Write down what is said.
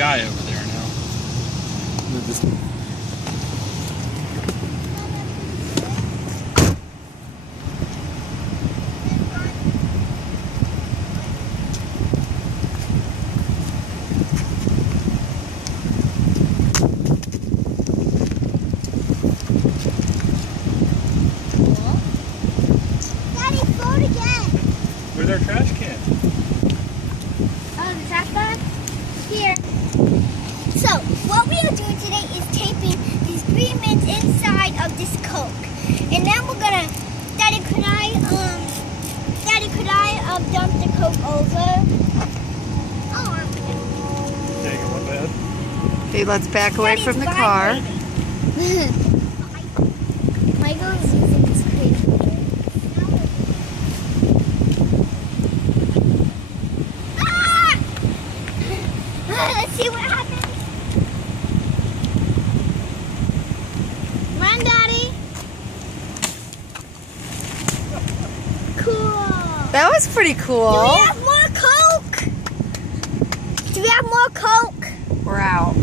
guy over there now. Daddy, float again. Where's our trash can? Oh, the trash bag? Here. So, what we are doing today is taping these 3 mints inside of this Coke. And then we're gonna, Daddy, could I dump the Coke over? Oh, Take it one bed. Okay, let's back away from the car. Michael's using this crazy game. Ah! Let's see what happens. Come on, Daddy. Cool. That was pretty cool. Do we have more Coke? Do we have more Coke? We're out.